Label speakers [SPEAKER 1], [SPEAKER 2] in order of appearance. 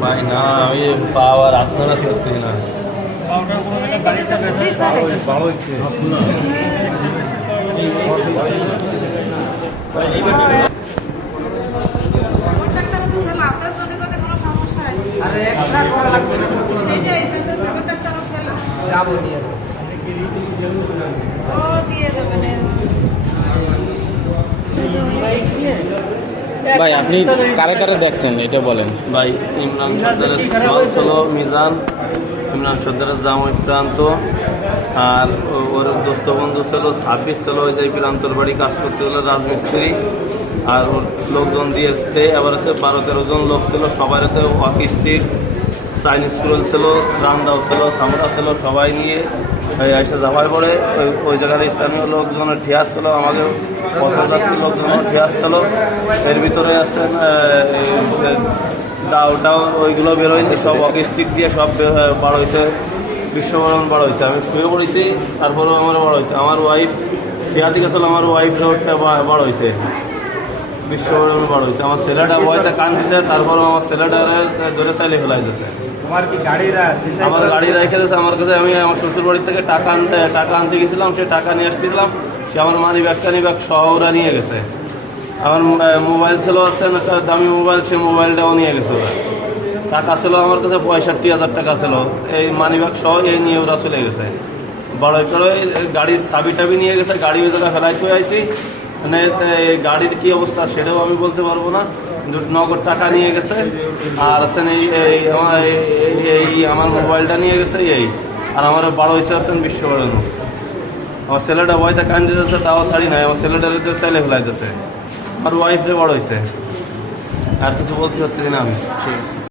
[SPEAKER 1] ভাই না আমি পা আবার আপনারা করতে না
[SPEAKER 2] তো।
[SPEAKER 3] আরে একটা করা লাগছে না তো
[SPEAKER 2] তাহলে সবার
[SPEAKER 3] যাব
[SPEAKER 2] ও দিয়ে।
[SPEAKER 4] ভাই, আপনি কারে কারে দেখছেন? এটা বলেন।
[SPEAKER 1] ভাই, ইমরান সর্দারের সোয়াল ছিল মিজান, ইমরান সর্দারের জামাই প্রান্ত, আর ওর দোস্ত বন্ধু ছিল ছাব্বিশ ছিল ওই যে প্রান্তর বাড়ি কাজ করতে হলো রাজমিস্ত্রি, আর ওর লোকজন দিয়েছে আবার হচ্ছে বারো, তেরো জন লোক ছিল, সবার হাতে ওয়াকি স্টিক চাইনিজ স্কুল ছিল রান্দাও ছিল, সামরা ছিল, সবাই নিয়ে এসে যাওয়ার পরে ওই ওই জায়গার স্থানীয় লোকজনের ঠিয়াস ছিল আমাকে পথযাত্রী লোকজনের ঠিয়াস ছিল এর ভিতরে আসছেন ডাউ ডাউ ওইগুলো বেরোয়নি সব অকিস্টিক দিয়ে সব বের- বার হয়েছে বিশ্ববরণ বড় হয়েছে আমি শুয়ে পড়েছি, তারপরেও আমার বড় হয়েছে আমার ওয়াইফ ঠিয়া দিকে ছিল আমার ওয়াইফ রোডটা বড় হয়েছে বিশ্ববরণ বড় হয়েছে। আমার ছেলেটা ভয়তে কান দিছে তারপরে আমার ছেলেটা ধরে চাইলে ফেলাই
[SPEAKER 5] গাড়িরা
[SPEAKER 1] আমার গাড়ি রেখে দিয়েছে আমার কাছে আমি আমার শ্বশুর বাড়ি থেকে টাকা আনতে টাকা আনতে গেছিলাম সে টাকা নিয়ে আসছিলাম সে আমার মানি ব্যাগটা নিয়ে ব্যাগ সহ ওরা নিয়ে গেছে। আমার মোবাইল ছিল হচ্ছে একটা দামি মোবাইল সে মোবাইলটাও নিয়ে গেছে ওরা। টাকা ছিল আমার কাছে পঁয়ষট্টি হাজার টাকা ছিল। এই মানি ব্যাগ সহ এই নিয়ে ওরা চলে গেছে। বড় করে গাড়ির চাবি টাবি নিয়ে গেছে গাড়ি ওই জায়গায় ফেলাই আইছি। মানে গাড়ির কি অবস্থা সেটাও আমি বলতে পারব না। নগদ টাকা নিয়ে গেছে, আর আছেন এই এই আমার এই- আমার মোবাইলটা নিয়ে গেছে এই। আর আমার বড় হয়েছে আছেন বিশ্বকরণ আমার ছেলেটা ভয়তে কান দিতেছে তাও শাড়ি নাই, আমার ছেলেটার চাইলে ফেলাইতেছে। আমার ওয়াইফরে বড় হয়েছে আর কিছু বলতে হচ্ছে না আমি।
[SPEAKER 4] ঠিক আছে।